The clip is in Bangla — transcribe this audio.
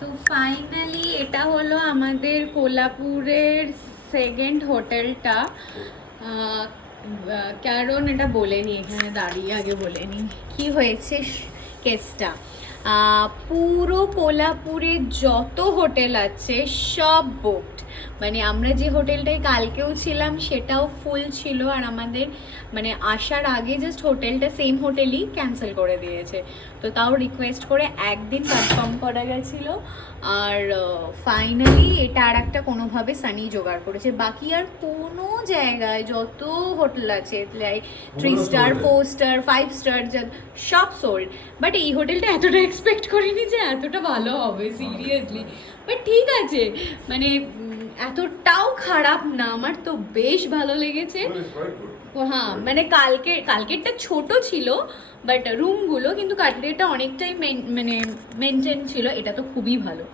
তো ফাইনালি এটা হলো আমাদের কোলাপুরের সেকেন্ড হোটেলটা। কারণ এটা বলেনি, এখানে দাঁড়িয়ে আগে বলেনি কি হয়েছে কেসটা। পুরো কোলাপুরে যত হোটেল আছে সব বুকড। মানে আমরা যে হোটেলটায় কালকেও ছিলাম সেটাও ফুল ছিল, আর আমাদের মানে আসার আগে জাস্ট হোটেলটা সেম হোটেলই ক্যান্সেল করে দিয়েছে। তো তাও রিকোয়েস্ট করে একদিন কনফার্ম করা গেছিলো, আর ফাইনালি এটা আর একটা কোনোভাবে সানি জোগাড় করেছে। বাকি আর কোনো জায়গায় যত হোটেল আছে লাইক 3 স্টার 4 স্টার 5 স্টার সব সোল্ড। বাট এই হোটেলটা এতটা এক্সপেক্ট করিনি যে এতটা ভালো হবে, সিরিয়াসলি। বাট ঠিক আছে, মানে এতটাও খারাপ না, আমার তো বেশ ভালো লেগেছে। হ্যাঁ মানে কালকেরটা ছোট ছিল বাট রুমগুলো, কিন্তু কালকেরটা অনেকটাই মানে মেনটেন ছিল, এটা তো খুবই ভালো।